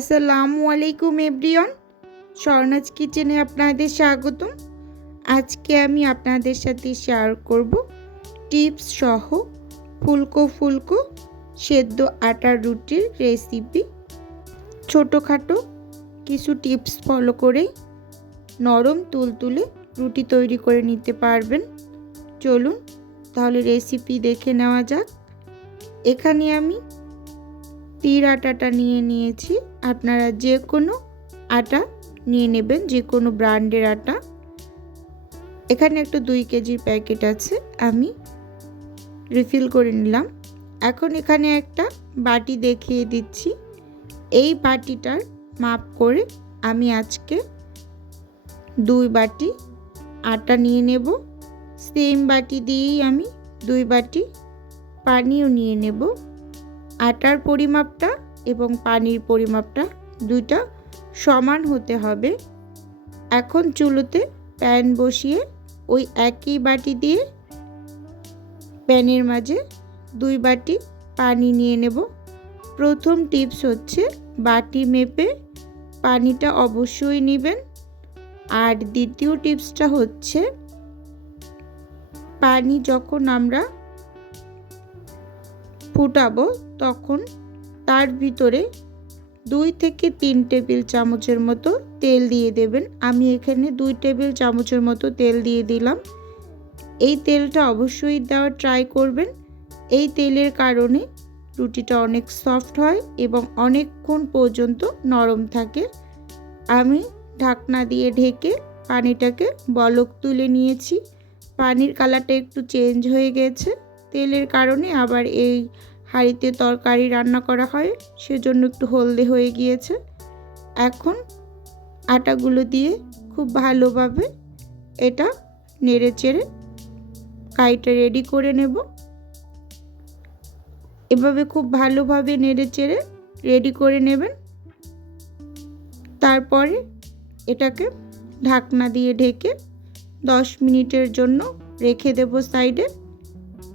আসসালামু আলাইকুম এভরিওয়ান। স্বর্ণাজ কিচেনে আপনাদের স্বাগতম। আজকে আমি আপনাদের সাথে শেয়ার করব টিপস সহ ফুলকো ফুলকো সেদ্ধ আটার রুটির রেসিপি ছোটোখাটো কিছু টিপস ফলো করেই নরম তুলতুলে রুটি তৈরি করে নিতে পারবেন। চলুন তাহলে রেসিপি দেখে নেওয়া যাক। এখানে আমি তীর আটাটা নিয়ে নিয়েছি। আপনারা যে কোনো আটা নিয়ে নেবেন যে কোনো ব্র্যান্ডের আটা। এখানে একটা দুই কেজির প্যাকেট আছে, আমি রিফিল করে নিলাম। এখন এখানে একটা বাটি দেখিয়ে দিচ্ছি। এই বাটিটার মাপ করে আমি আজকে দুই বাটি আটা নিয়ে নেব। সেম বাটি দিয়েই আমি দুই বাটি পানিও নিয়ে নেব। আটার পরিমাপটা এবং পানির পরিমাপটা দুইটা সমান হতে হবে। এখন চুলোতে প্যান বসিয়ে ওই একই বাটি দিয়ে প্যানের মাঝে দুই বাটি পানি নিয়ে নেব। প্রথম টিপস হচ্ছে বাটি মেপে পানিটা অবশ্যই নেবেন। আর দ্বিতীয় টিপসটা হচ্ছে পানি যখন আমরা ফুটাবো তখন তার ভিতরে দুই থেকে তিন টেবিল চামচের মতো তেল দিয়ে দেবেন। আমি এখানে দুই টেবিল চামচের মতো তেল দিয়ে দিলাম। এই তেলটা অবশ্যই দেওয়ার ট্রাই করবেন। এই তেলের কারণে রুটিটা অনেক সফট হয় এবং অনেকক্ষণ পর্যন্ত নরম থাকে। আমি ঢাকনা দিয়ে ঢেকে পানিটাকে বলক তুলে নিয়েছি। পানির কালারটা একটু চেঞ্জ হয়ে গেছে। তেলের কারণে আবার এই হাঁড়িতে তরকারি রান্না করা হয়, সেজন্য একটু হলদে হয়ে গিয়েছে। এখন আটাগুলো দিয়ে খুব ভালোভাবে এটা নেড়ে চেড়ে কাইটা রেডি করে নেব। এভাবে খুব ভালোভাবে নেড়ে চেড়ে রেডি করে নেবেন। তারপরে এটাকে ঢাকনা দিয়ে ঢেকে দশ মিনিটের জন্য রেখে দেব সাইডে।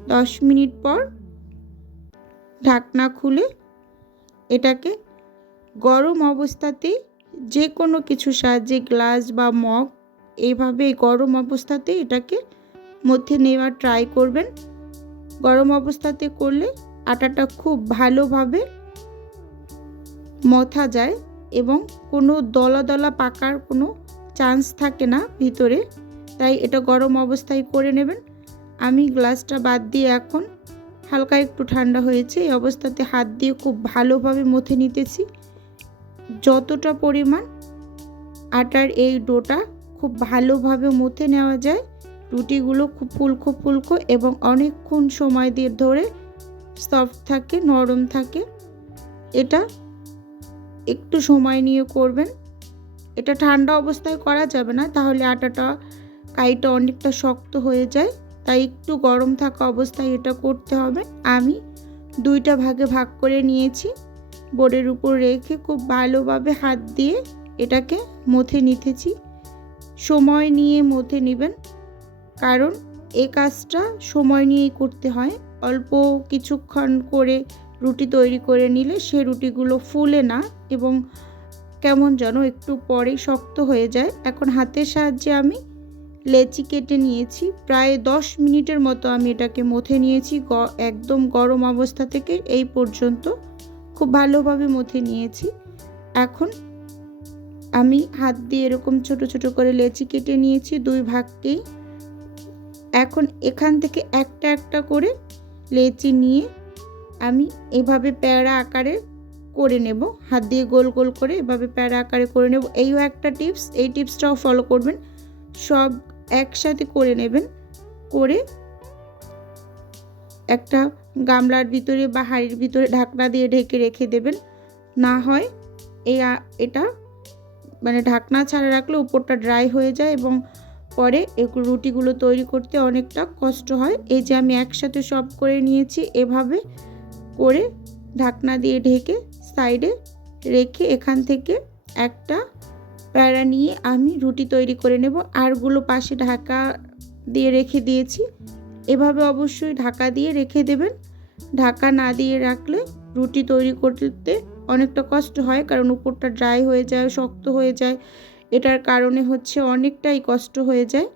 দশ মিনিট পর ঢাকনা খুলে এটাকে গরম অবস্থাতেই যে কোনো কিছু সাহায্যে গ্লাস বা মগ এইভাবে গরম অবস্থাতে এটাকে মধ্যে নেওয়ার ট্রাই করবেন। গরম অবস্থাতে করলে আটাটা খুব ভালোভাবে মথা যায় এবং কোনো দলা দলা পাকার কোনো চান্স থাকে না ভিতরে, তাই এটা গরম অবস্থায় করে নেবেন। আমি গ্লাসটা বাদ দিয়ে এখন হালকা একটু ঠান্ডা হয়েছে, এই অবস্থাতে হাত দিয়ে খুব ভালোভাবে মথে নিতেছি। যতটা পরিমাণ আটার এই ডোটা খুব ভালোভাবে মথে নেওয়া যায়, রুটিগুলো খুব ফুলকো ফুলকো এবং অনেকক্ষণ সময় দিয়ে ধরে সফট থাকে, নরম থাকে। এটা একটু সময় নিয়ে করবেন। এটা ঠান্ডা অবস্থায় করা যাবে না, তাহলে আটাটা, কাইটা অনেকটা শক্ত হয়ে যায়। তাই একটু গরম থাকা অবস্থায় এটা করতে হবে। আমি দুইটা ভাগে ভাগ করে নিয়েছি। বোর্ডের উপর রেখে খুব ভালোভাবে হাত দিয়ে এটাকে মথে নিতেছি। সময় নিয়ে মথে নেবেন, কারণ এ কাজটা সময় নিয়েই করতে হয়। অল্প কিছুক্ষণ করে রুটি তৈরি করে নিলে সে রুটিগুলো ফুলে না এবং কেমন যেন একটু পরেই শক্ত হয়ে যায়। এখন হাতের সাহায্যে আমি লেচি কেটে নিয়েছি। প্রায় দশ মিনিটের মতো আমি এটাকে মথে নিয়েছি। একদম গরম অবস্থা থেকে এই পর্যন্ত খুব ভালোভাবে মথে নিয়েছি। এখন আমি হাত দিয়ে এরকম ছোট ছোট করে লেচি কেটে নিয়েছি দুই ভাগকেই এখন এখান থেকে একটা একটা করে লেচি নিয়ে আমি এভাবে প্যারা আকারে করে নেব। হাত দিয়ে গোল গোল করে এভাবে প্যারা আকারে করে নেব। এইও একটা টিপস, এই টিপসটাও ফলো করবেন। সব একসাথে করে নেবেন। করে একটা গামলার ভিতরে বা হাঁড়ির ভিতরে ঢাকনা দিয়ে ঢেকে রেখে দেবেন। না হয় এই এটা মানে ঢাকনা ছাড়া রাখলে উপরটা ড্রাই হয়ে যায় এবং পরে এগুলো রুটিগুলো তৈরি করতে অনেকটা কষ্ট হয়। এই যে আমি একসাথে সব করে নিয়েছি, এভাবে করে ঢাকনা দিয়ে ঢেকে সাইডে রেখে এখান থেকে একটা প্যারা নিয়ে আমি রুটি তৈরি করে নেব। আরগুলো পাশে ঢাকা দিয়ে রেখে দিয়েছি। এভাবে অবশ্যই ঢাকা দিয়ে রেখে দেবেন। ঢাকা না দিয়ে রাখলে রুটি তৈরি করতে অনেকটা কষ্ট হয়, কারণ উপরটা ড্রাই হয়ে যায়, শক্ত হয়ে যায়। এটার কারণে হচ্ছে অনেকটাই কষ্ট হয়ে যায়।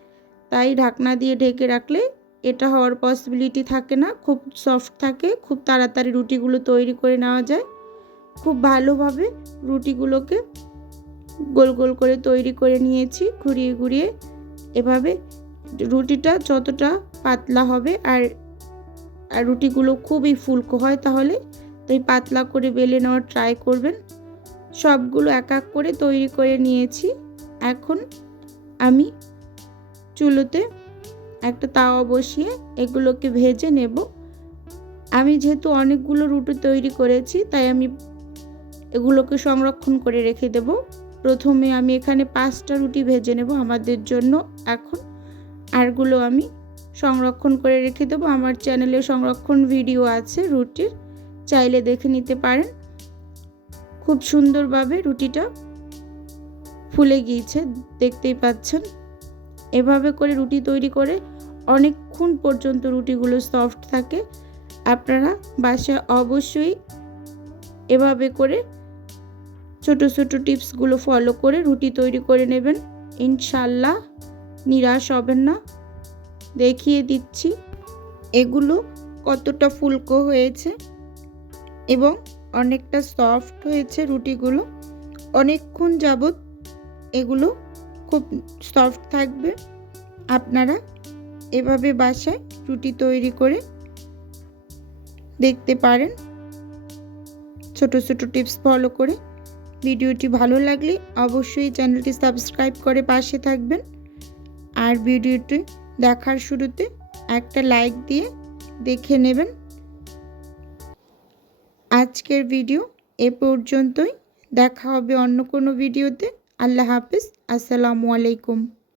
তাই ঢাকনা দিয়ে ঢেকে রাখলে এটা হওয়ার পসিবিলিটি থাকে না। খুব সফট থাকে, খুব তাড়াতাড়ি রুটিগুলো তৈরি করে নেওয়া যায়। খুব ভালোভাবে রুটিগুলোকে গোল গোল করে তৈরি করে নিয়েছি ঘুরিয়ে ঘুরিয়ে। এভাবে রুটিটা যতটা পাতলা হবে আর আর রুটিগুলো খুবই ফুলকো হয় তাহলে, তাই পাতলা করে বেলে নেওয়ার ট্রাই করবেন। সবগুলো এক এক করে তৈরি করে নিয়েছি। এখন আমি চুলোতে একটা তাওয়া বসিয়ে এগুলোকে ভেজে নেব। আমি যেহেতু অনেকগুলো রুটি তৈরি করেছি, তাই আমি এগুলোকে সংরক্ষণ করে রেখে দেব। প্রথমে আমি এখানে পাঁচটা রুটি ভেজে নেব আমাদের জন্য। এখন আরগুলো আমি সংরক্ষণ করে রেখে দেবো। আমার চ্যানেলে সংরক্ষণ ভিডিও আছে রুটির, চাইলে দেখে নিতে পারেন। খুব সুন্দরভাবে রুটিটা ফুলে গিয়েছে, দেখতেই পাচ্ছেন। এভাবে করে রুটি তৈরি করে অনেকক্ষণ পর্যন্ত রুটিগুলো সফট থাকে। আপনারা বাসায় অবশ্যই এভাবে করে ছোট ছোট টিপসগুলো ফলো করে রুটি তৈরি করে নেবেন। ইনশাল্লাহ নিরাশ হবেন না। দেখিয়ে দিচ্ছি এগুলো কতটা ফুলকো হয়েছে এবং অনেকটা সফট হয়েছে রুটিগুলো। অনেকক্ষণ যাবৎ এগুলো খুব সফট থাকবে। আপনারা এভাবে বাসায় রুটি তৈরি করে দেখতে পারেন। ছোট ছোট টিপস ফলো করে ভিডিওটি ভালো লাগলে অবশ্যই চ্যানেলটি সাবস্ক্রাইব করে পাশে থাকবেন। আর ভিডিওটি দেখার শুরুতে একটা লাইক দিয়ে দেখে নেবেন। আজকের ভিডিও এ পর্যন্তই। দেখা হবে অন্য কোনো ভিডিওতে। আল্লাহ হাফিজ। আসসালামু আলাইকুম।